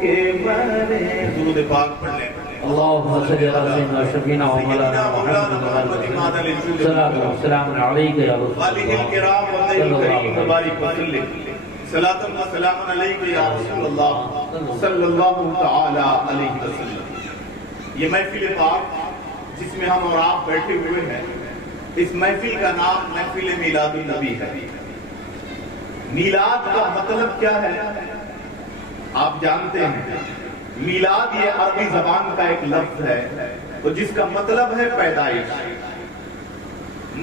کے مرے. درود پاک پڑھ لیں. اللهم صل على سيدنا شفينا ومولانا محمد صلاة والسلام عليك يا رسول والہ الکرام والنبی کریم مبارک وسلم صلاۃ و سلام علیک یا رسول اللہ صلی اللہ تعالی علیہ وسلم. یہ محفل پاک جس میں ہم اور آپ بیٹھے ہوئے ہیں، اس محفل کا نام محفل میلاد النبی ہے. میلاد کا مطلب کیا ہے آپ جانتے ہیں. میلاد یہ عربی زبان کا ایک لفظ ہے تو جس کا مطلب ہے پیدائش.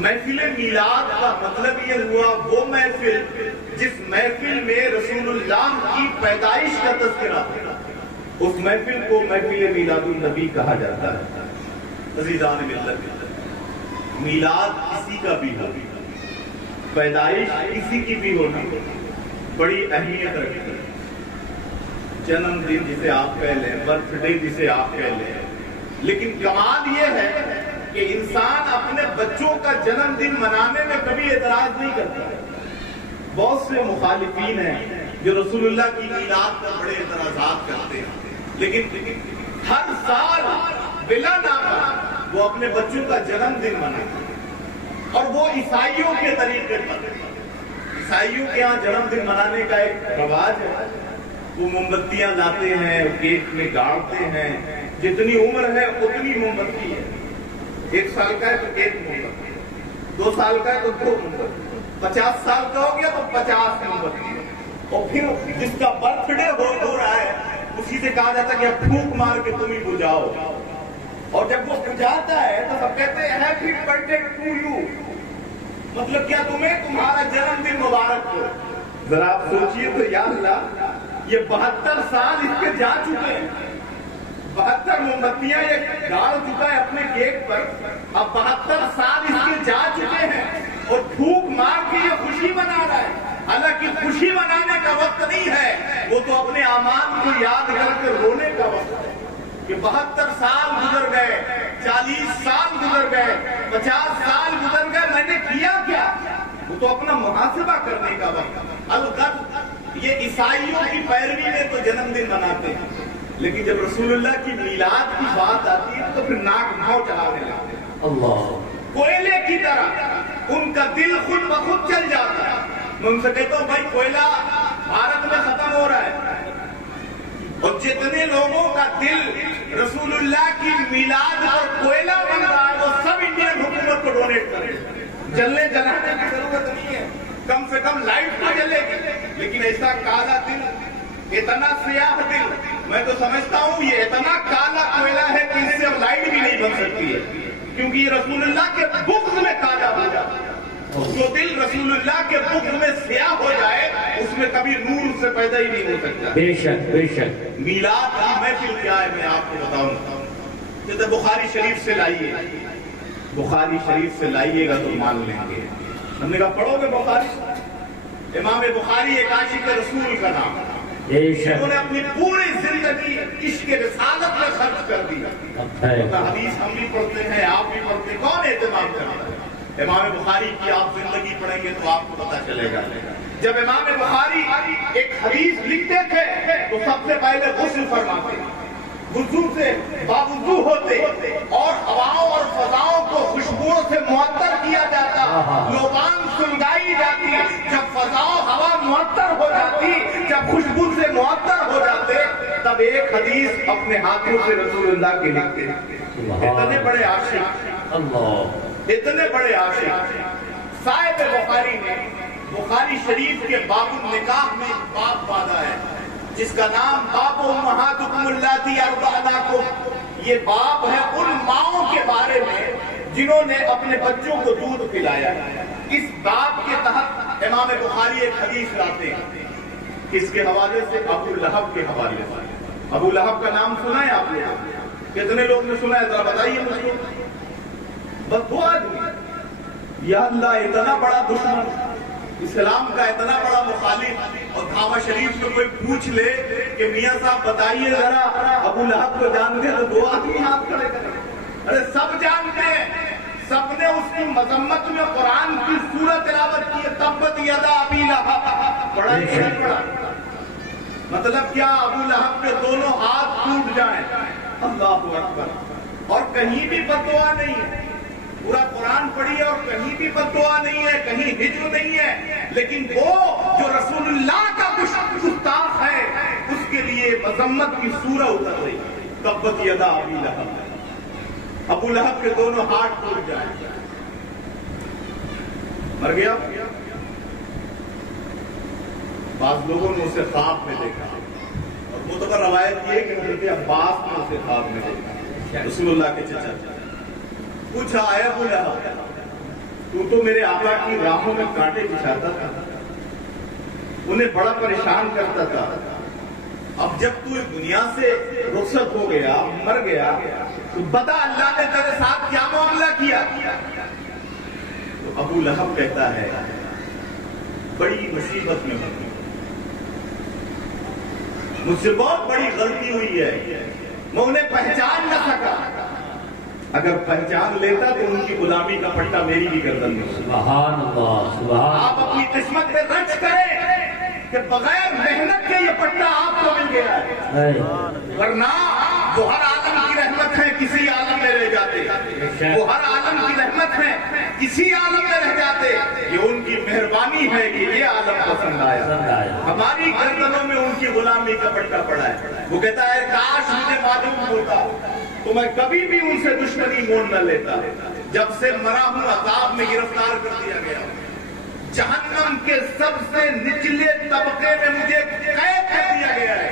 محفل میلاد کا مطلب یہ ہوا وہ محفل جس محفل میں رسول اللہ کی پیدائش کا تذکرہ ہو. اس محفل کو محفل میلاد النبی کہا جاتا ہے. عزیزان ملت، میلاد کسی کا بھی ہو، پیدائش کسی کی بھی ہونا بڑی اہمیت رکھتی ہے. جنم دن جسے آپ کہہ لیں، برتھ ڈے جسے آپ کہہ لیں، لیکن کمال یہ ہے کہ انسان اپنے بچوں کا جنم دن منانے میں کبھی اعتراض نہیں کرتا. بہت سے مخالفین ہیں جو رسول اللہ کی میلاد پر بڑے اعتراضات کرتے ہیں، لیکن ہر سال بلا ناغہ وہ اپنے بچوں کا جنم دن مناتے ہیں. اور وہ عیسائیوں کے طریقے پر، عیسائیوں کے ہاں جنم دن منانے کا ایک رواج ہے. وہ موم بتیاں لاتے ہیں، کیک میں گاڑتے ہیں، جتنی عمر ہے اتنی موم بتی ہے. 1 سال کا ہے تو 1 موم بتی، 2 سال کا ہے تو 2 موم بتی، 50 سال کا ہو گیا تو 50 موم بتی. اور پھر جس کا برتھ ڈے ہو رہا ہے اسی سے کہا جاتا ہے کہ اب پھونک مار کے تم ہی بجھاؤ. اور جب وہ بجھاتا ہے تو سب کہتے ہیں happy birthday to you. مطلب کیا تمہیں تمہارا جنم دن مبارک ہو. ذرا آپ سوچئے تو یا اللہ، یہ 72 سال اس کے جا چکے ہیں، 72 موم بتیاں یہ گاڑ چکا ہے اپنے کیک پر. اب 72 سال اس کے جا چکے ہیں اور پھونک مار کے یہ خوشی منا رہا ہے. حالانکہ خوشی منانے کا وقت نہیں ہے، وہ تو اپنے اعمال کو یاد کر کے رونے کا وقت ہے کہ 72 سال گزر گئے، 40 سال گزر گئے، 50 سال گزر گئے، میں نے کیا کیا. وہ تو اپنا محاسبہ کرنے کا وقت. الغرض یہ عیسائیوں کی پیروی میں تو جنم دن مناتے ہیں، لیکن جب رسول اللہ کی میلاد کی بات آتی ہے تو پھر ناک بھاؤ چڑھانے لگتے ہیں. اللہ کوئلے کی طرح ان کا دل خود بخود چل جاتا ہے. میں ان سے کہتا ہوں بھائی کوئلہ بھارت میں ختم ہو رہا ہے، اور جتنے لوگوں کا دل رسول اللہ کی میلاد اور کوئلہ بن رہا ہے وہ سب انڈین حکومت کو ڈونیٹ کریں. جلنے جلانے کی ضرورت نہیں ہے، کم سے کم لائٹ تو جلے گی. لیکن ایسا کالا دل، اتنا سیاہ دل، میں تو سمجھتا ہوں یہ اتنا کالا کوئلہ ہے کہ اس سے اب لائٹ بھی نہیں بن سکتی ہے، کیونکہ یہ رسول اللہ کے بغض میں کالا ہو جاتا ہے. جو دل رسول اللہ کے بغض میں سیاہ ہو جائے اس میں کبھی نور سے پیدا ہی نہیں ہو سکتا. بے شک بے شک. میلاد کی محفل کیا ہے میں آپ کو بتاؤں. جیسے بخاری شریف سے لائیے، بخاری شریف سے لائیے گا تو مان لیں گے. ہم نے کہا پڑھو گے بخاری. امام بخاری ایک عاشق رسول کا نام، انہوں نے اپنی پوری زندگی عشق رسالت میں خرچ کر دیا. حدیث ہم بھی پڑھتے ہیں، آپ بھی پڑھتے ہیں، کون اہتمام کرتا ہے؟ امام بخاری کی آپ زندگی پڑھیں گے تو آپ کو پتہ چلے گا. جب امام بخاری ایک حدیث لکھتے تھے تو سب سے پہلے غسل فرماتے، وضو سے باوضو ہوتے اور ہواؤں اور فضاؤں کو خوشبوؤں سے معطر کیا جاتا، لوبان سنگائی جاتی. جب فضاؤں ہوا معطر ہو جاتی، جب خوشبو سے معطر ہو جاتے، تب ایک حدیث اپنے ہاتھوں سے رسول اللہ کے لکھتے. اتنے بڑے عاشق، اتنے بڑے عاشق. صاحب بخاری نے بخاری شریف کے باب النکاح میں باب باندھا ہے جس کا نام باب امہاتکم اللاتی ارضعنکم. یہ باب ہے ان ماؤں کے بارے میں جنہوں نے اپنے بچوں کو دودھ پلایا. اس باب کے تحت امام بخاری ایک حدیث لاتے ہیں. اس کے حوالے سے ابو لہب کے حوالے سے. ابو لہب کا نام سنا ہے آپ نے؟ کتنے لوگ نے سنا ہے؟ ذرا بتائیے مجھے. بس وہ آدمی، یا اللہ اتنا بڑا دشمن، اسلام کا اتنا بڑا مخالف، اور دعویٰ شریف میں کوئی پوچھ لے کہ میاں صاحب بتائیے ذرا ابو لہب کو جانتے ہیں تو 2 آدمی ہاتھ کھڑے کریں. ارے سب جانتے ہیں، سب نے اس کی مذمت میں قرآن کی سورت تلاوت کی ہے. تبت یدا ابی لہب. پڑھا نہیں پڑھا؟ مطلب کیا؟ ابو لہب کے دونوں ہاتھ ٹوٹ جائیں. اللہ اکبر. اور کہیں بھی بددعا نہیں ہے. پورا قرآن پڑھی ہے اور کہیں بھی بددعا نہیں ہے, کہیں ہجر نہیں ہے. لیکن وہ جو رسول اللہ کا گستاخ ہے اس کے لیے مذمت کی سورہ اتر رہی. تبت یدا ابی لہب. ابو لہب کے دونوں ہاتھ ٹوٹ جائیں. مر گیا. بعض لوگوں نے اسے خواب میں دیکھا اور وہ تو روایت یہ کہ حضرت عباس نے اسے خواب میں دیکھا, رسول اللہ کے چچا. پوچھا اے ابو لہب تو میرے آقا کی راہوں میں کانٹے بچھاتا تھا, انہیں بڑا پریشان کرتا تھا. اب جب تو اس دنیا سے رخصت ہو گیا, مر گیا, تو بتا اللہ نے تیرے ساتھ کیا معاملہ کیا؟ تو ابو لہب کہتا ہے بڑی مصیبت میں ہوں, مجھ سے بہت بڑی غلطی ہوئی ہے, میں انہیں پہچان نہ سکا. اگر پہچان لیتا تو ان کی غلامی کا پٹا میری بھی گردن میں. سبحان اللہ, سبحان. آپ اپنی قسمت میں رچ کریں کہ بغیر محنت کے یہ پٹا آپ کو مل گیا ہے, ورنہ وہ ہر عالم کی رحمت ہے کسی عالم میں رہ جاتے, وہ ہر عالم کی رحمت ہے کسی عالم میں رہ جاتے. یہ ان کی مہربانی ہے کہ یہ عالم پسند آیا, ہماری گردنوں میں ان کی غلامی کا پٹا پڑا ہے. وہ کہتا ہے کاش مجھے معلوم ہوتا تو میں کبھی بھی ان سے دشمنی مول نہ لیتا. جب سے مرا ہوں عذاب میں گرفتار کر دیا گیا, جہنم کے سب سے نچلے طبقے میں مجھے قید کر دیا گیا ہے,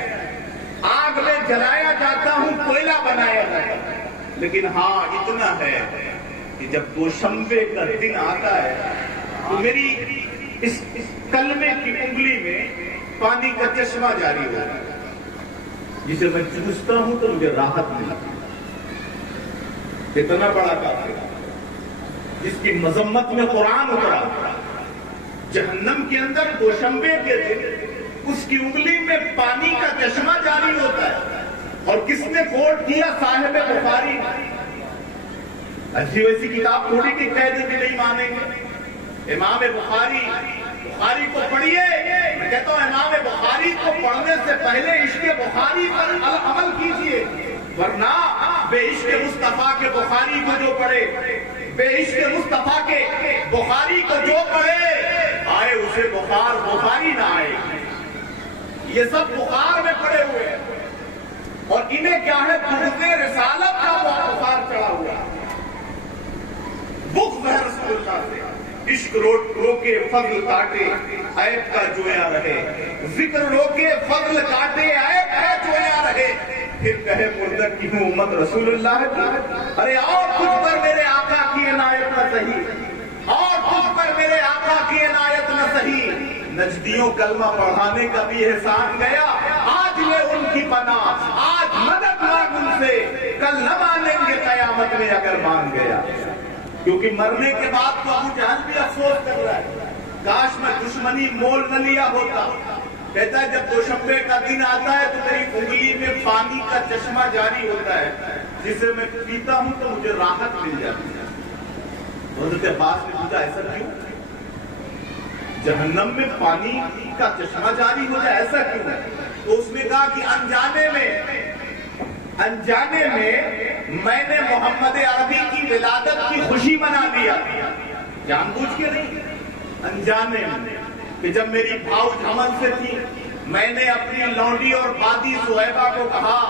آگ میں جلایا جاتا ہوں, کوئلہ بنایا جاتا ہے. لیکن ہاں اتنا ہے کہ جب دوشنبے کا دن آتا ہے تو میری اس کلمے کی انگلی میں پانی کا چشمہ جاری ہوتا ہے, جسے میں چوستا ہوں تو مجھے راحت ملتی. اتنا بڑا کافر جس کی مذمت میں قرآن اترا, جہنم کے اندر دوشنبے کے دن اس کی انگلی میں پانی کا چشمہ جاری ہوتا ہے. اور کس نے کوٹ کیا؟ صاحب بخاری. ایسی ویسی کتاب تھوڑی کی قید بھی نہیں مانیں گے. امام بخاری کو پڑھیے. میں کہتا ہوں امام بخاری کو پڑھنے سے پہلے عشق بخاری پر عمل کیجیے, ورنہ بے عشق مصطفیٰ کے بخاری کو جو پڑھے, بے عشق مصطفیٰ کے بخاری کو جو پڑھے, آئے اسے بخاری نہ آئے. یہ سب بخار میں پڑے ہوئے ہیں اور انہیں کیا ہے؟ بغض رسالت کا بخار چڑھا ہوا. بغض ہے رسول اللہ سے. عشق روکے فضل کاٹے عیب کا جویا رہے, ذکر روکے فضل کاٹے عیب کا جویا رہے. پھر کہے مردہ کی ہوں امت رسول اللہ کی. ارے اور کچھ پر میرے آقا کی عنایت نہ سہی, اور کچھ پر میرے آقا کی عنایت نہ سہی. نجدیوں کلمہ پڑھانے کا بھی احسان گیا, آج لے ان کی پناہ, آج مدد مانگ ان سے, کل نہ مانیں گے قیامت میں اگر مان گیا. کیونکہ مرنے کے بعد تو ابو جہل بھی افسوس کر رہا ہے, کاش میں دشمنی مول نہ لیا ہوتا. کہتا ہے جب دوشنبے کا دن آتا ہے تو میری انگلی میں پانی کا چشمہ جاری ہوتا ہے, جسے میں پیتا ہوں تو مجھے راحت مل جاتی ہے. حضرت عباس نے پوچھا ایسا کیوں؟ جہنم میں پانی کا چشمہ جاری ہو جائے ایسا کیوں ہے؟ تو اس نے کہا کہ انجانے میں میں نے محمد عربی کی ولادت کی خوشی منا لیا, جان بوجھ کے نہیں, انجانے میں. کہ جب میری بھاؤج حمل سے تھی, میں نے اپنی لونڈی اور بادی سہیبہ کو کہا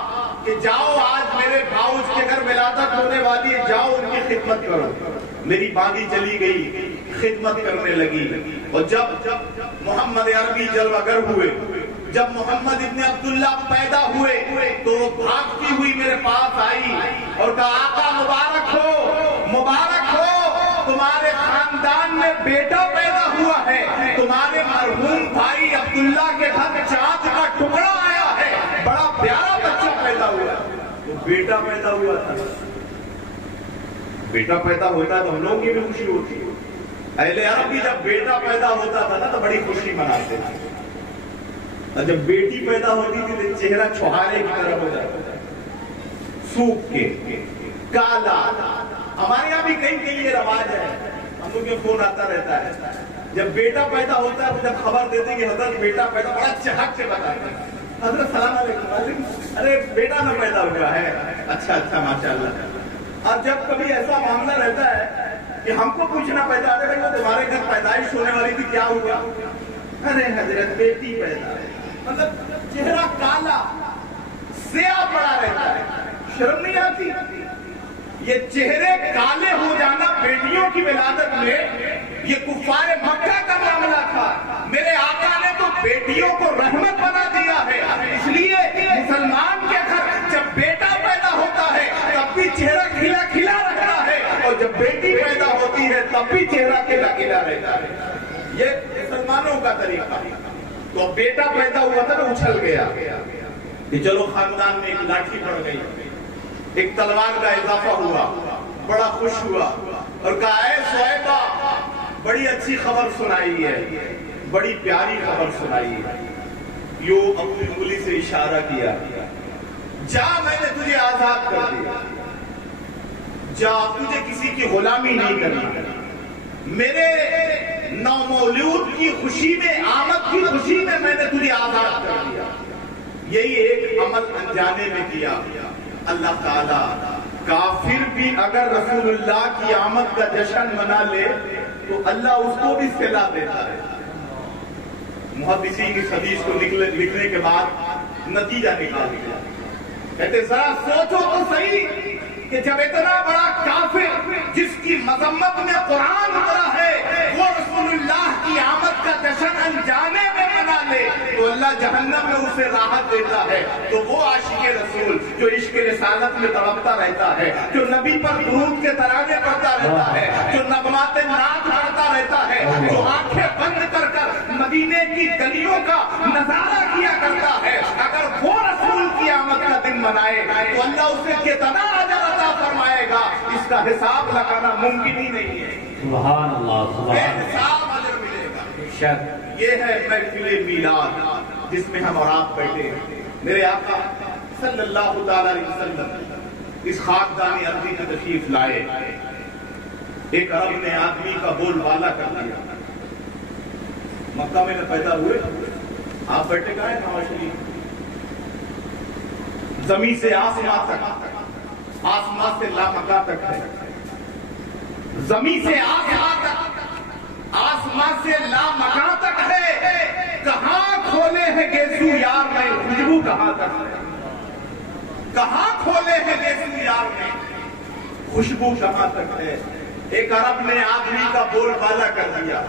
کہ جاؤ آج میرے بھاؤج کے گھر ولادت ہونے والی ہے, جاؤ ان کی خدمت کرو. میری بادی چلی گئی, خدمت کرنے لگی. اور جب محمد عربی جلوگر ہوئے, جب محمد ابن عبداللہ پیدا ہوئے تو وہ بھاگتی ہوئی میرے پاس آئی اور کہا آقا مبارک ہو, تمہارے خاندان میں بیٹا پیدا ہوا ہے, تمہارے مرحوم بھائی عبداللہ کے گھر چاند کا ٹکڑا آیا ہے, بڑا پیارا بچہ پیدا ہوا ہے. تو بیٹا پیدا ہوا تھا. بیٹا پیدا ہوتا تو ہم لوگوں کی بھی خوشی ہوتی. اہل عرب بھی جب بیٹا پیدا ہوتا تھا نا تو بڑی خوشی مناتے تھے, اور جب بیٹی پیدا ہوتی تھی تو چہرہ چھوہارے کی طرح ہو جاتا تھا, سوکھ کے کالا. ہمارے یہاں بھی کہیں یہ رواج ہے, ہم لوگ کے فون آتا رہتا ہے. جب بیٹا پیدا ہوتا ہے تو جب خبر دیتے کہ حضرت بیٹا پیدا, بڑا چہک سے بتاتے ہیں حضرت سلام علیکم، ارے بیٹا نہ پیدا ہوا ہے، اچھا اچھا ماشاءاللہ۔ اور جب کبھی ایسا معاملہ رہتا ہے کہ ہم کو پوچھنا پیدا ہے بھائی تمہارے گھر پیدائش ہونے والی تھی کیا ہوا؟ ارے حضرت بیٹی پیدا ہے، مطلب چہرہ کالا سیاہ پڑا رہتا ہے، شرم نہیں آتی؟ یہ چہرے کالے ہو جانا بیٹیوں کی ولادت میں یہ کفار مکہ کا معاملہ تھا۔ میرے آقا نے تو بیٹیوں کو رحمت بنا دیا ہے، اس لیے مسلمان کے گھر جب بیٹا پیدا ہوتا ہے تب بھی چہرہ کھلا کھلا رہتا ہے، اور جب بیٹی پیدا ہوتی ہے تب بھی چہرہ کھلا کھلا رہتا ہے۔ یہ مسلمانوں کا طریقہ۔ تو بیٹا پیدا ہوا تھا تو اچھل گیا کہ چلو خاندان میں ایک لاٹھی پڑ گئی، ایک تلوار کا اضافہ ہوا، بڑا خوش ہوا اور کہا اے صہیبہ بڑی اچھی خبر سنائی ہے، بڑی پیاری خبر سنائی ہے۔ یوں اپنی انگلی سے اشارہ کیا، جا میں نے تجھے آزاد کر دیا، جا تجھے کسی کی غلامی نہیں کرنا، میرے نومولود کی خوشی میں، آمد کی خوشی میں میں نے تجھے آزاد کر دیا۔ یہی ایک عمل انجانے میں کیا۔ اللہ تعالیٰ کافر بھی اگر رسول اللہ کی آمد کا جشن منا لے تو اللہ اس کو بھی صلہ دیتا ہے۔ محدثین اس حدیث کو لکھنے کے بعد نتیجہ نکال دیا، کہتے ذرا سوچو تو صحیح کہ جب اتنا بڑا کافر جس کی مذمت میں قرآن اترا ہے وہ رسول اللہ کی آمد کا جشن انجانے میں منا لے تو اللہ جہنم میں اسے راحت دیتا ہے۔ تو وہ عاشق رسول جو عشق رسالت میں تڑپتا رہتا ہے، جو نبی پر درود کے ترانے پڑھتا رہتا ہے، جو نغمات نعت پڑھتا رہتا ہے، جو آنکھیں بند کر کر مدینے کی گلیوں کا نظارہ کیا کرتا ہے، اگر وہ رسول کی آمد کا دن منائے تو اللہ اسے کتنا اجر عطا فرمائے گا، اس کا حساب لگانا ممکن ہی نہیں ہے۔ سبحان اللہ، سبحان اللہ، حساب اجر ملے گا۔ شک یہ ہے محفل میلاد جس میں ہم اور آپ بیٹھے ہیں۔ میرے آقا صلی اللہ تعالی علیہ وسلم اس خاکدان ارضی میں تشریف لائے، ایک عرب نے آدمی کا بول بالا کر دیا۔ مکہ میں نہ پیدا ہوئے، آپ بیٹھے کہاں ہیں نواز شریف؟ زمین سے آسمان تک، آسمان سے لامکاں تک ہے، زمین سے آسمان تک، آسمان سے لامکاں تک ہے۔ کہاں کھولے ہیں گیسو یار میں خوشبو کہاں تک ہے، کہاں کھولے ہیں گیسو یار میں خوشبو کہاں تک ہے۔ ایک عرب نے آدمی کا بول بالا کر دیا،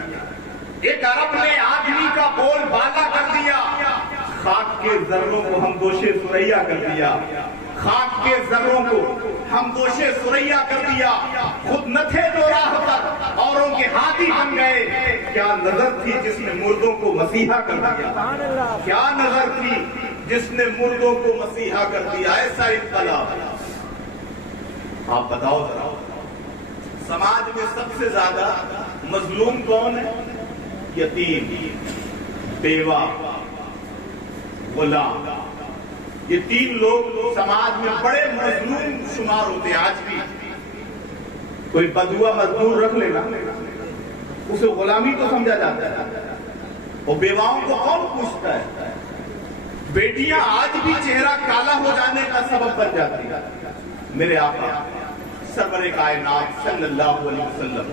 ایک عرب نے آدمی کا بول بالا کر دیا، خاک کے ذروں کو ہم گوشے سریا کر دیا، خاک کے ذروں کو ہم گوشے سریا کر دیا، خود نہ تھے جو راہ پر اوروں کے ہاتھی بن گئے۔ کیا نظر تھی جس نے مردوں کو مسیحا کر دیا، کیا نظر تھی جس نے مردوں کو مسیحا کر دیا۔ ایسا انقلاب۔ آپ بتاؤ ذرا سماج میں سب سے زیادہ مظلوم کون ہے؟ یتیم، بیوہ، غلام۔ یہ تین لوگ سماج میں بڑے مظلوم شمار ہوتے ہیں۔ آج بھی کوئی بدوا مزدور رکھ لینا اسے غلامی تو سمجھا جاتا ہے، اور بیواؤں کو کون پوچھتا ہے؟ بیٹیاں آج بھی چہرہ کالا ہو جانے کا سبب بن جاتی ہے۔ میرے آقا سرور کائنات صلی اللہ علیہ وسلم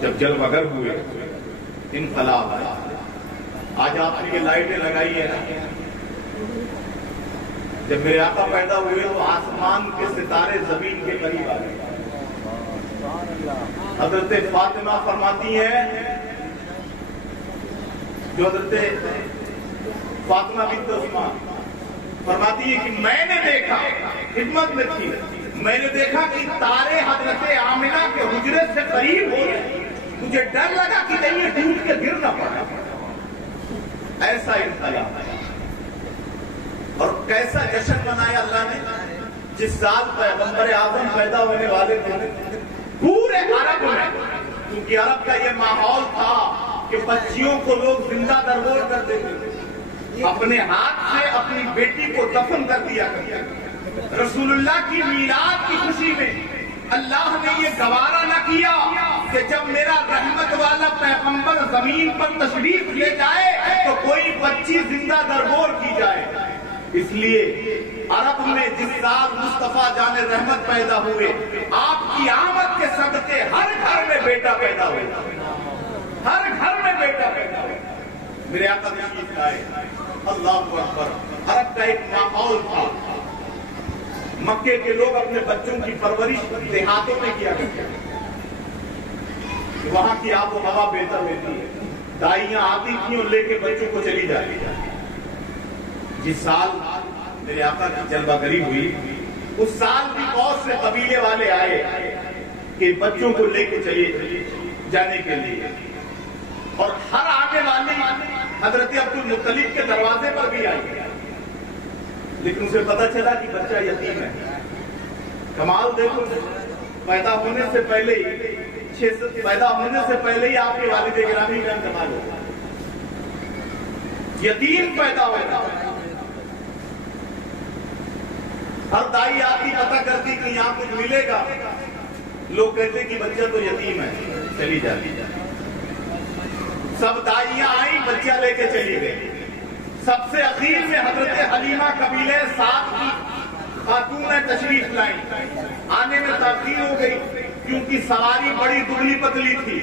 جب جلوہ گر ہوئے، انقلاب آیا۔ آج آپ نے یہ لائٹیں لگائی ہے نا، جب میرے آقا پیدا ہوئے تو آسمان کے ستارے زمین کے قریب آ گئے۔ حضرت فاطمہ فرماتی ہیں، جو حضرت فاطمہ بنت عثمان فرماتی ہے کہ میں نے دیکھا، خدمت میں تھی، میں نے دیکھا کہ تارے حضرت آمنہ کے حجرے سے قریب ہو رہے، مجھے ڈر لگا کہ نہیں یہ ٹوٹ کے گر نہ پڑا۔ ایسا انقلاب ہے۔ اور کیسا جشن منایا اللہ نے؟ جس سال پیغمبر اعظم پیدا ہونے والے تھے پورے عرب میں، کیونکہ عرب کا یہ ماحول تھا کہ بچیوں کو لوگ زندہ درگور کر دیتے تھے، اپنے ہاتھ سے اپنی بیٹی کو دفن کر دیا کرتے۔ رسول اللہ کی میلاد کی خوشی میں اللہ نے یہ گوارا نہ کیا کہ جب میرا رحمت والا پیغمبر زمین پر تشریف لے جائے تو کوئی بچی زندہ درگور کی جائے۔ اس لیے عرب میں جس سال مصطفیٰ جان رحمت پیدا ہوئے، آپ کی آمد کے صدقے ہر گھر میں بیٹا پیدا ہوا، ہر گھر میں بیٹا پیدا ہوا۔ میرے آقا تشریف لائے، اللہ اکبر۔ عرب کا ایک ماحول تھا، مکے کے لوگ اپنے بچوں کی پرورش دیہاتوں میں کیا کرتے ہیں، وہاں کی آب و ہوا بہتر ہوتی ہے، دائیاں آتی تھیں اور لے کے بچوں کو چلی جاتی ہے۔ جس سال میرے آقا کی جلوہ گری ہوئی، اس سال بھی بہت سے قبیلے والے آئے کہ بچوں کو لے کے چلے جانے کے لیے، اور ہر آنے والی حضرت عبد المطلب کے دروازے پر بھی آئی، لیکن اسے پتا چلا کہ بچہ یتیم ہے۔ کمال دیکھو، پیدا ہونے سے پہلے ہی آپ کے والد گرامی کا انتقال ہوا، یتیم پیدا ہوا۔ ہر دائی آتی پتہ کرتی کہ یہاں کچھ ملے گا، لوگ کہتے کہ بچہ تو یتیم ہے، چلی جاتی۔ سب دائیاں آئیں، بچہ لے کے چلی گئی۔ سب سے اخیر میں حضرت حلیمہ قبیلے سعد کی خاتون تشریف لائیں۔ آنے میں تاخیر ہو گئی کیونکہ سواری بڑی دبلی پتلی تھی،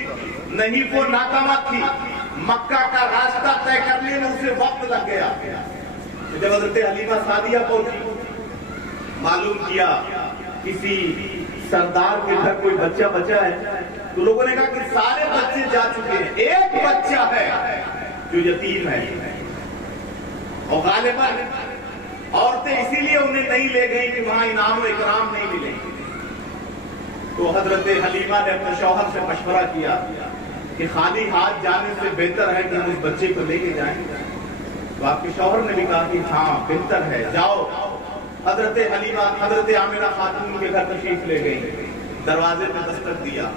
نہیں وہ ناکامہ تھی، مکہ کا راستہ طے کرنے میں اسے وقت لگ گیا۔ جب حضرت حلیمہ سعدیہ پہنچی، معلوم کیا کسی سردار کے گھر کوئی بچہ بچا ہے، تو لوگوں نے کہا کہ سارے بچے جا چکے ہیں، ایک بچہ ہے جو یتیم ہے، اور غالباً عورتیں اسی لیے انہیں نہیں لے گئی کہ وہاں انعام و اکرام نہیں ملے۔ تو حضرت حلیمہ نے اپنے شوہر سے مشورہ کیا کہ خالی ہاتھ جانے سے بہتر ہے کہ ہم اس بچے کو لے کے جائیں۔ تو آپ کے شوہر نے بھی کہا کہ ہاں بہتر ہے، جاؤ۔ حضرت حلیمہ حضرت عامرہ خاتون کے گھر تشریف لے گئی، دروازے پہ دستک دیا،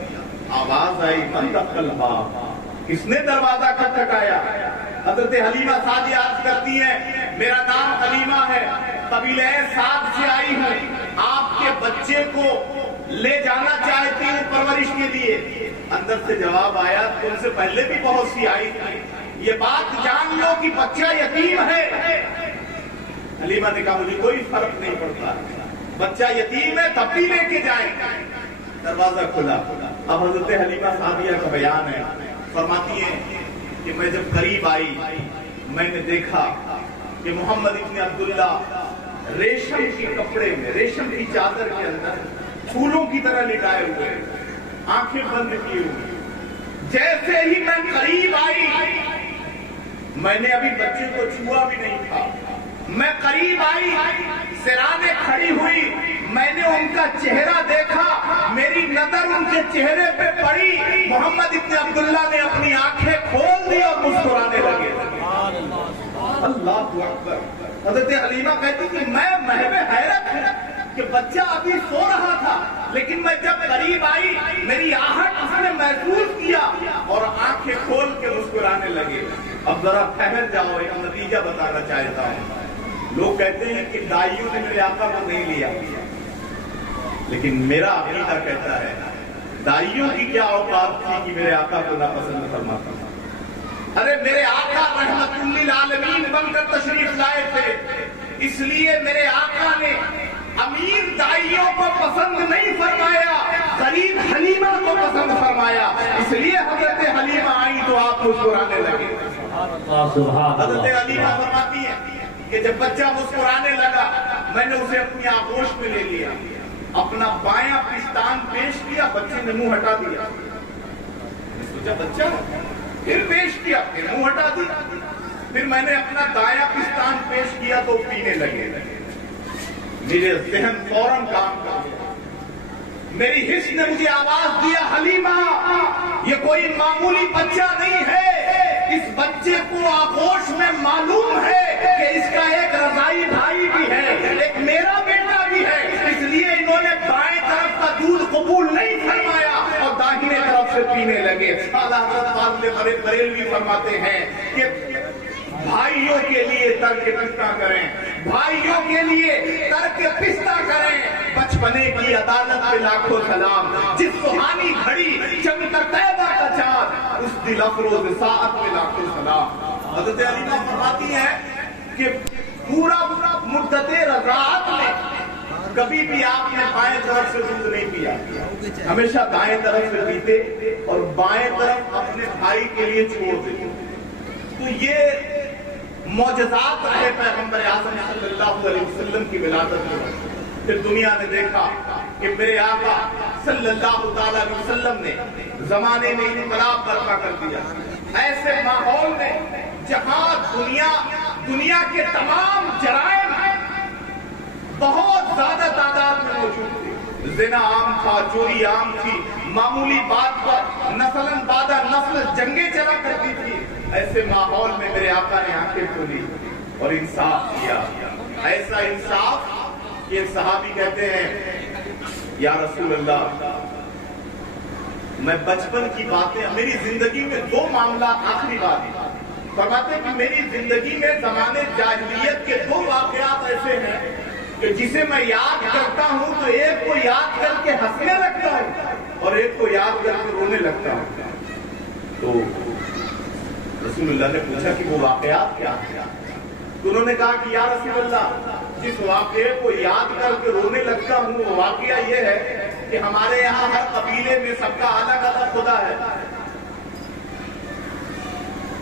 آواز آئی من دخل الباب، کس نے دروازہ کھٹکھٹایا؟ حضرت حلیمہ سعدیہ عرض کرتی ہیں میرا نام حلیمہ ہے، قبیلہ سعد سے آئی ہوں، آپ کے بچے کو لے جانا چاہتی ہوں پرورش کے لیے۔ اندر سے جواب آیا تم سے پہلے بھی بہت سی آئی تھی، یہ بات جان لو کہ بچہ یتیم ہے۔ حلیمہ نے کہا مجھے کوئی فرق نہیں پڑتا، بچہ یتیم ہے تب بھی لے کے جائیں۔ دروازہ کھلا، اب حضرت حلیمہ سعدیہ کا بیان ہے، فرماتی ہیں کہ میں جب قریب آئی میں نے دیکھا کہ محمد ابن عبداللہ ریشم کے کپڑے میں، ریشم کی چادر کے اندر پھولوں کی طرح لٹائے ہوئے، آنکھیں بند کیے ہوئے۔ جیسے ہی میں قریب آئی، میں نے ابھی بچے کو چھوا بھی نہیں تھا، میں قریب آئی، سرانے کھڑی ہوئی، میں نے ان کا چہرہ دیکھا، میری نظر ان کے چہرے پہ پڑی، محمد ابن عبداللہ نے اپنی آنکھیں کھول دی اور مسکرانے لگے۔ اللہ اکبر۔ حضرت حلیمہ کہتی کہ میں محو حیرت ہوں کہ بچہ ابھی سو رہا تھا، لیکن میں جب قریب آئی میری آہٹ اس نے محسوس کیا اور آنکھیں کھول کے مسکرانے لگے۔ اب ذرا ٹھہر جاؤ، ایک نتیجہ بتانا چاہتا ہوں۔ لوگ کہتے ہیں کہ دائیوں نے میرے آقا کو نہیں لیا، لیکن میرا عقیدہ کہتا ہے دائیوں کی کیا اوقات تھی کہ میرے آقا کو ناپسند فرماتا۔ ارے میرے آقا رحمت للعالمین بن کر تشریف لائے تھے، اس لیے میرے آقا نے امیر دائیوں کو پسند نہیں فرمایا، غریب حلیمہ کو پسند فرمایا، اس لیے حضرت حلیمہ آئی تو آپ مسکرانے لگے۔ حضرت حلیمہ فرماتی ہے کہ جب بچہ مسکرانے لگا میں نے اسے اپنی آغوش میں لے لیا، اپنا بایاں پستان پیش کیا، بچے نے منہ ہٹا دیا، سوچا بچہ، پھر پیش کیا، پھر منہ ہٹا دیا، پھر میں نے اپنا دایاں پستان پیش کیا تو پینے لگے۔ میرے ذہن فوراً کام کر گیا، میری حس نے مجھے آواز دیا حلیمہ یہ کوئی معمولی بچہ نہیں ہے، اس بچے کو آغوش میں معلوم ہے کہ اس کا ایک رضائی بھائی بھی ہے، ایک میرا بیٹا بھی ہے، اس لیے انہوں نے بائیں طرف کا دودھ قبول نہیں فرمایا اور داہنے طرف سے پینے لگے۔ اعلیٰ حضرت فاضل بریلوی فرماتے ہیں کہ بھائیوں کے لیے ترک پستہ کریں، بھائیوں کے لیے ترک پستہ کریں، بچپنے کی عدالت پہ لاکھوں سلام، جس سہانی گھڑی چم کر طیبہ کا چاند، اس دل افروز ساعت پہ لاکھوں سلام۔ حضرت حلیمہ فرماتی ہیں کہ پورا مدت رضاعت میں کبھی بھی آپ نے بائیں طرف سے دودھ نہیں پیا، ہمیشہ دائیں طرف سے پیتے اور بائیں طرف اپنے بھائی کے لیے چھوڑ دیتے۔ تو یہ معجزات رہے پیغمبر اعظم صلی اللہ علیہ وسلم کی ولادت میں۔ پھر دنیا نے دیکھا کہ میرے آقا صلی اللہ تعالی علیہ وسلم نے زمانے میں انقلاب برپا کر دیا، ایسے ماحول میں جہاں دنیا کے تمام جرائم بہت زیادہ تعداد میں موجود تھے، زنا عام تھا، چوری عام تھی، معمولی بات پر نسلاً بعد نسل جنگیں چلا کرتی تھی، ایسے ماحول میں میرے آقا نے آنکھیں کھولی اور انصاف کیا، ایسا انصاف کہ ایک صحابی کہتے ہیں یا رسول اللہ میں بچپن کی باتیں، میری زندگی میں دو معاملات، آخری بات فرماتے ہیں کہ میری زندگی میں زمانے جاہلیت کے دو واقعات ایسے ہیں کہ جسے میں یاد کرتا ہوں تو ایک کو یاد کر کے ہنسنے لگتا ہوں اور ایک کو یاد کر کے رونے لگتا ہوں۔ تو رسول اللہ نے پوچھا کہ وہ واقعات کیا ہیں؟ تو انہوں نے کہا کہ یا رسول اللہ جس واقعے کو یاد کر کے رونے لگتا ہوں وہ واقعہ یہ ہے کہ ہمارے یہاں ہر قبیلے میں سب کا الگ الگ خدا ہے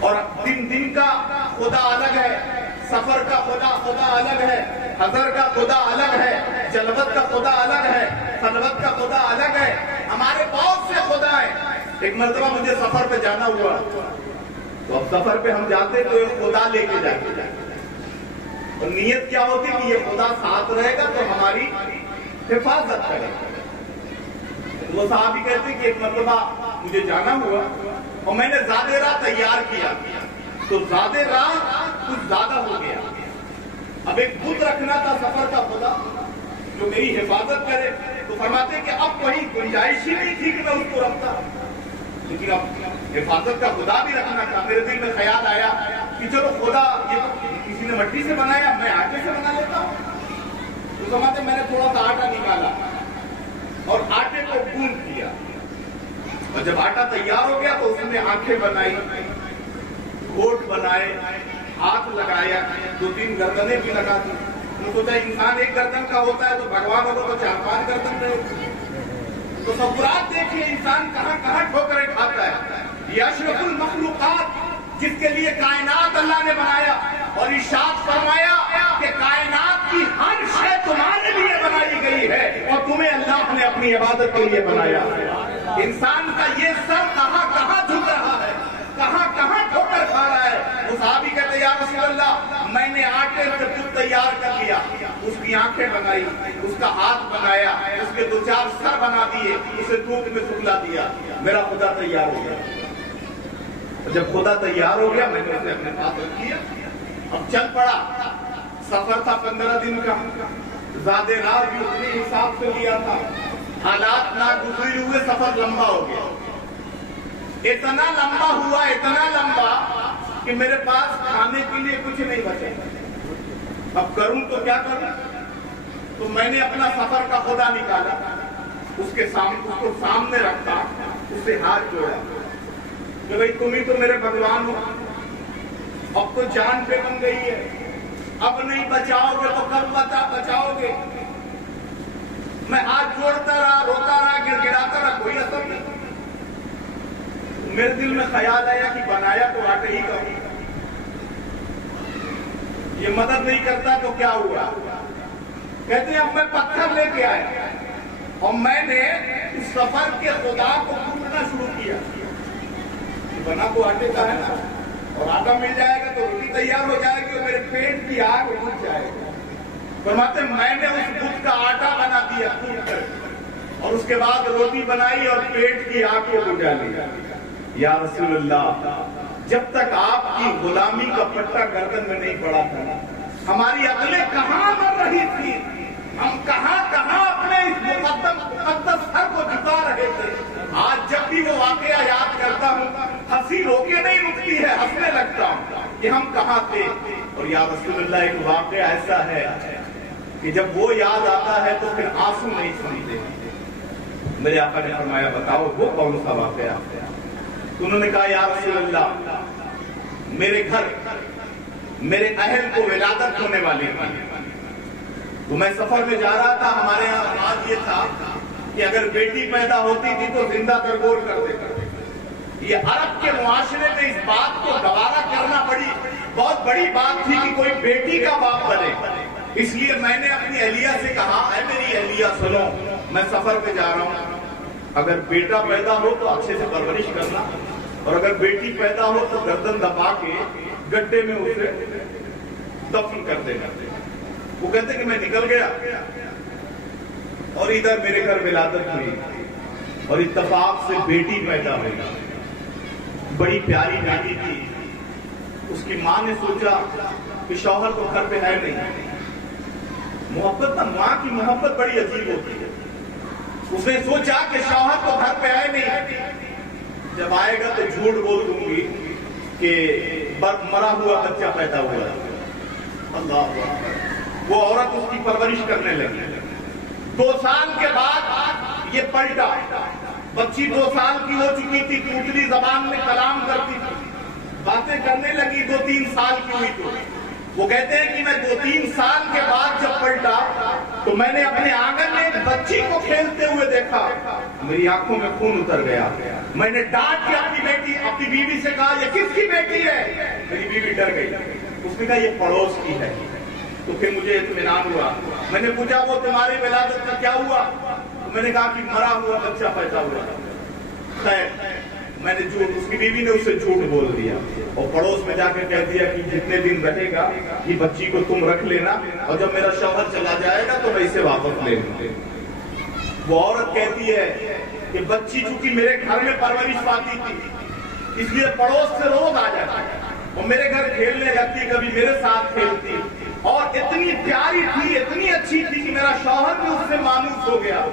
اور دن کا خدا الگ ہے، سفر کا خدا الگ ہے، حضر کا خدا الگ ہے، جلوت کا خدا الگ ہے، خلوت کا خدا الگ ہے، ہمارے بہت سے خدا ہیں۔ ایک مرتبہ مجھے سفر پہ جانا ہوا تو اب سفر پہ ہم جاتے تو ایک خدا لے کے جاتے اور نیت کیا ہوتی کہ یہ خدا ساتھ رہے گا تو ہماری حفاظت کرے گا۔ وہ صحابی کہتے کہ ایک مرتبہ مجھے جانا ہوا اور میں نے زیادہ راہ تیار کیا تو زیادہ راہ کچھ زیادہ ہو گیا، اب ایک بت رکھنا تھا سفر کا خدا جو میری حفاظت کرے، تو فرماتے کہ اب کوئی گنجائش ہی نہیں تھی کہ میں اس کو رکھتا، لیکن اب حفاظت کا خدا بھی رکھنا تھا۔ میرے دل میں خیال آیا کہ چلو خدا یہ تو کسی نے مٹی سے بنایا، میں آٹے سے بنا لیتا ہوں۔ تو فرماتے میں نے تھوڑا سا آٹا نکالا اور آٹے کو گوندھ کیا اور جب آٹا تیار ہو گیا تو اس نے آنکھیں بنائی، گھوٹ بنائے، ہاتھ لگایا، 2-3 گردنیں بھی لگا دی۔ میں سوچا انسان ایک گردن کا ہوتا ہے تو بھگوان ہوگا تو 4-5 گردن رہے۔ تو تصورات دیکھیے انسان کہاں کہاں ٹھوکریں کھاتا ہے۔ یہ اشرف المخلوقات جس کے لیے کائنات اللہ نے بنایا اور ارشاد فرمایا کہ کائنات کی ہر شے تمہارے لیے بنائی گئی ہے اور تمہیں اللہ نے اپنی عبادت کے لیے بنایا۔ انسان کا یہ سر کہاں کہاں جھک رہا ہے، کہاں کہاں ٹھوکر کھا رہا ہے۔ وہ صحابی کہتے یا رسول اللہ میں نے آٹے سے خود تیار کر لیا، اس کی آنکھیں بنائی، اس کا ہاتھ بنایا، اس کے 2-4 سر بنا دیے، اسے دودھ میں سکھلا دیا، میرا خدا تیار ہو گیا۔ جب خدا تیار ہو گیا میں نے اسے اپنے پاس رکھ لیا، اب چل پڑا۔ سفر تھا 15 دن کا، زیادہ راہ بھی اتنے حساب سے لیا تھا، حالات نہ گزری ہوئے سفر لمبا ہو گیا، اتنا لمبا ہوا، اتنا لمبا کہ میرے پاس کھانے کے لیے کچھ نہیں بچا۔ اب کروں تو کیا کروں؟ تو میں نے اپنا سفر کا خدا نکالا، اس کو سامنے رکھا، اسے ہاتھ جوڑا کہ بھائی تم ہی تو میرے بھگوان ہو، اب تو جان پہ بن گئی ہے، اب نہیں بچاؤ گے تو کب بچاؤ گے؟ میں ہاتھ جوڑتا رہا، روتا رہا، گر گراتا رہا، کوئی اثر نہیں۔ میرے دل میں خیال آیا کہ بنایا تو آٹے ہی کا، یہ مدد نہیں کرتا تو کیا ہوا؟ کہتے ہیں اب میں پتھر لے کے آیا اور میں نے اس سفر کے خدا کو کوٹنا شروع کیا۔ بنا تو آٹے کا ہے نا، اور آٹا مل جائے گا تو روٹی تیار ہو جائے گی اور میرے پیٹ کی آگ بجھ جائے گی۔ فرماتے میں نے اس بت کا آٹا بنا دیا کوٹ کر اور اس کے بعد روٹی بنائی اور پیٹ کی آگ کو بجھا لیا۔ یا رسول اللہ جب تک آپ کی غلامی کا پٹا گردن میں نہیں پڑا تھا ہماری عقلیں کہاں مر رہی تھی، ہم کہاں کہاں اپنے اس مقدس سر کو جھکا رہے تھے۔ آج جب بھی وہ واقعہ یاد کرتا ہوں ہنسی روکے نہیں رکتی ہے، ہنسنے لگتا ہوں کہ ہم کہاں تھے۔ اور یا رسول اللہ ایک واقعہ ایسا ہے کہ جب وہ یاد آتا ہے تو پھر آنسو نہیں سنتے۔ میرے آقا نے فرمایا بتاؤ وہ کون سا واقعہ؟ تو انہوں نے کہا یا رسول اللہ میرے گھر میرے اہل کو ولادت ہونے والی تھی. تو میں سفر میں جا رہا تھا. ہمارے یہاں رواج یہ تھا کہ اگر بیٹی پیدا ہوتی تھی تو زندہ ترگور کرتے تھے. یہ عرب کے معاشرے میں اس بات کو گوارا کرنا بہت بڑی بات تھی کہ کوئی بیٹی کا باپ بنے. اس لیے میں نے اپنی اہلیہ سے کہا اے میری اہلیہ سنو, میں سفر پہ جا رہا ہوں, اگر بیٹا پیدا ہو تو اچھے سے پرورش کرنا, اور اگر بیٹی پیدا ہو تو گردن دبا کے گڈھے میں اسے دفن کر دینا. وہ کہتے کہ میں نکل گیا اور ادھر میرے گھر ولادت ہوئی اور اتفاق سے بیٹی پیدا ہوئی. بڑی پیاری بیٹی تھی. اس کی ماں نے سوچا کہ شوہر تو گھر پہ ہے نہیں. محبت نا, ماں کی محبت بڑی عجیب ہوتی ہے. اس نے سوچا کہ شوہر تو گھر پہ ہے نہیں, جب آئے گا تو جھوٹ بول دوں گی کہ مرا ہوا بچہ پیدا ہوا ہے. اللہ اکبر. وہ عورت اس کی پرورش کرنے لگی. 2 سال کے بعد یہ پلٹا. بچی 2 سال کی ہو چکی تھی, توتلی زبان میں کلام کرتی تھی, باتیں کرنے لگی. 2-3 سال کی ہوئی تو وہ کہتے ہیں کہ میں 2-3 سال کے بعد جب پلٹا تو میں نے اپنے آنگن میں بچی کو کھیلتے ہوئے دیکھا. میری آنکھوں میں خون اتر گیا. میں نے ڈانٹ کے اپنی بیوی سے کہا یہ کس کی بیٹی ہے؟ میری بیوی ڈر گئی. اس نے کہا یہ پڑوس کی ہے. تو پھر مجھے اطمینان ہوا. میں نے پوچھا وہ تمہاری ولادت میں کیا ہوا؟ تو میں نے کہا کہ مرا ہوا بچہ پیدا ہوا. خیر, میں نے اس کی بیوی نے اسے جھوٹ بول دیا اور پڑوس میں جا کے کہہ دیا کہ جتنے دن رہے گا یہ بچی کو تم رکھ لینا, اور جب میرا شوہر چلا جائے گا تو میں اسے واپس لے لوں. وہ عورت کہتی ہے کہ بچی چونکہ میرے گھر میں پرورش پاتی تھی اس لیے پڑوس سے روز آ جاتی اور میرے گھر کھیلنے جاتی, کبھی میرے ساتھ کھیلتی, اور اتنی پیاری تھی, اتنی اچھی تھی کہ میرا شوہر بھی اس سے مانوس ہو گیا.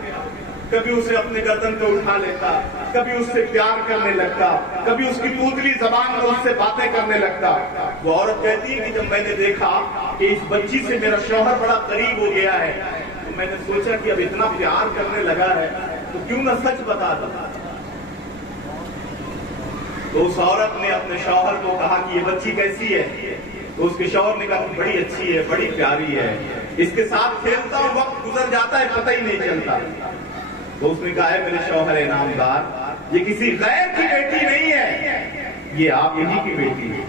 کبھی اسے اپنے گردن پہ اٹھا لیتا, کبھی اس سے پیار کرنے لگتا, کبھی اس کی توتلی زبان میں اس سے باتیں کرنے لگتا. وہ عورت کہتی ہے کہ جب میں نے دیکھا کہ اس بچی سے میرا شوہر بڑا قریب ہو گیا ہے تو میں نے سوچا کہ اب اتنا پیار کرنے لگا ہے تو کیوں نہ سچ بتا دوں. تو اس عورت نے اپنے شوہر کو کہا کہ یہ بچی کیسی ہے؟ تو اس کے شوہر نے کہا کہ بڑی اچھی ہے, بڑی پیاری ہے, اس کے ساتھ کھیلتا ہوں, وقت گزر جاتا ہے پتہ ہی نہیں چلتا. تو اس نے کہا ہے میرے شوہر انعامدار, یہ کسی غیر کی بیٹی نہیں ہے, یہ آپ ہی کی بیٹی ہے.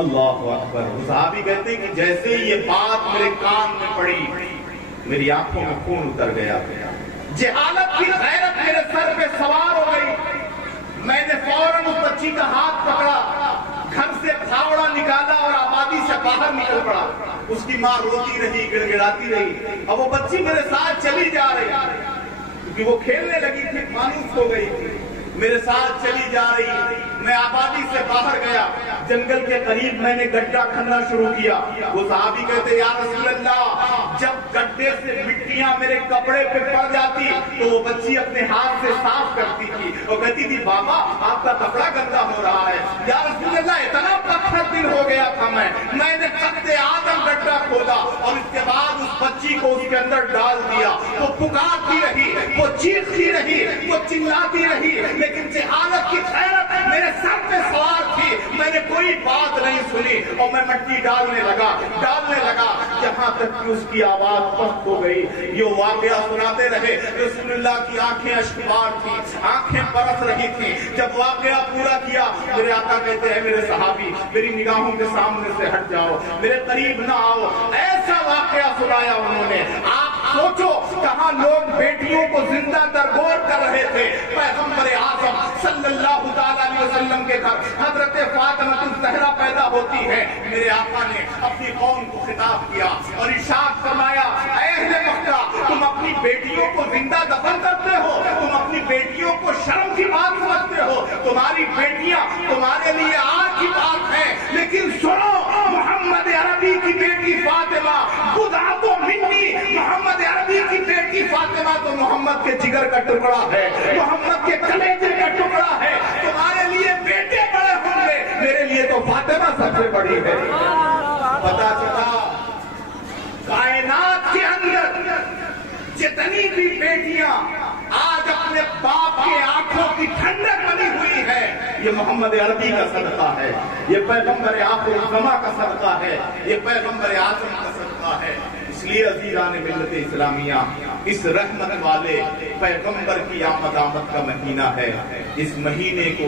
اللہ اکبر. صحابی کہتے ہیں کہ جیسے یہ بات میرے کان میں پڑی میری آنکھوں میں خون اتر گیا. جہالت کی غیرت میرے سر پہ سوار ہو گئی. میں نے فوراً اس بچی کا ہاتھ پکڑا, گھر سے پھاوڑا نکالا اور آبادی سے باہر نکل پڑا. اس کی ماں روتی رہی, گڑ گڑاتی رہی, اور وہ بچی میرے ساتھ چلی جا رہی کیونکہ وہ کھیلنے لگی تھی, مانوس ہو گئی تھی, میرے ساتھ چلی جا رہی. میں آبادی سے باہر گیا, جنگل کے قریب میں نے گڈھا کھننا شروع کیا. وہ صحابی کہتے یا رسول اللہ, جب گڈھے سے مٹیاں میرے کپڑے پہ پڑ جاتی تو وہ بچی اپنے ہاتھ سے صاف کرتی تھی اور کہتی تھی بابا آپ کا کپڑا گندا ہو رہا ہے. یا رسول اللہ, اتنا پتھر دل ہو گیا تھا. میں نے قد آدم گڈھا کھودا اور اس کے بعد اس بچی کو اس کے اندر ڈال دیا. وہ پکارتی رہی, وہ چیختی رہی, وہ چلاتی رہی, لیکن جہالت کی غیرت میرے سر پہ سوار تھی. میں نے کوئی بات نہیں سنی اور میں مٹی ڈالنے لگا یہاں تک کہ اس کی آواز پست ہو گئی. یہ واقعہ سناتے رہے. رسول اللہ کی آنکھیں اشکبار تھی, آنکھیں برس رہی تھی. جب واقعہ پورا کیا میرے آقا کہتے ہیں میرے صحابی میری نگاہوں کے سامنے سے ہٹ جاؤ, میرے قریب نہ آؤ. ایسا واقعہ سنایا انہوں نے. آپ سوچو کہاں لوگ بیٹیوں کو زندہ درگور کر رہے تھے. پیغمبر اعظم صلی اللہ تعالی علیہ وسلم کے گھر حضرت فاطمہ الزہرا پیدا ہوتی ہے. میرے آقا نے اپنی قوم کو خطاب کیا اور ارشاد فرمایا اے اہل مکہ, تم اپنی بیٹیوں کو زندہ دفن کرتے ہو, تم اپنی بیٹیوں کو شرم کی بات سمجھتے ہو. تمہاری بیٹیاں تمہارے لیے آج کی بات ہے, لیکن سنو محمد عربی کی بیٹی فاطمہ بضعۃ منی, محمد عربی کی بیٹی فاطمہ تو محمد کے جگر کا ٹکڑا ہے, محمد کے کلیجے کا ٹکڑا ہے. تمہارے لیے بیٹے بڑے ہوں گے, میرے لیے تو فاطمہ سب سے بڑی ہے. پتا چلا کائنات کے اندر جتنی بھی بیٹیاں آج اپنے باپ کے آنکھوں کی ٹھنڈک بنی ہوئی ہے, یہ محمد عربی کا صدقہ ہے، یہ پیغمبر آخر الزما کا صدقہ ہے، یہ پیغمبر اعظم کا صدقہ ہے۔ اس لیے عزیزان ملت اسلامیہ، اس رحمت والے پیغمبر کی آمد کا مہینہ ہے۔ اس مہینے کو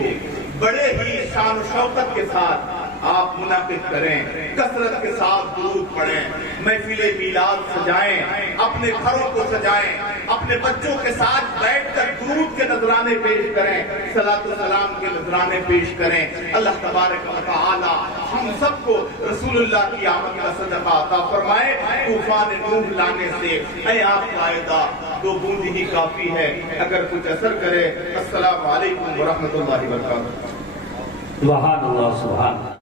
بڑے ہی شان و شوکت کے ساتھ آپ منعقد کریں، کثرت کے ساتھ درود پڑھیں، محفل میلاد سجائیں، اپنے گھروں کو سجائیں، اپنے بچوں کے ساتھ بیٹھ کر درود کے نذرانے پیش کریں، صلاۃ و سلام کے نذرانے پیش کریں۔ اللہ تبارک و تعالی ہم سب کو رسول اللہ کی آمد کا صدقہ عطا فرمائے۔ طوفان نوح لانے سے اے آپ قائدہ دو بوند ہی کافی ہے، اگر کچھ اثر کرے۔ السلام علیکم ورحمۃ اللہ وبرکاتہ۔ سبحان اللہ سبحان اللہ۔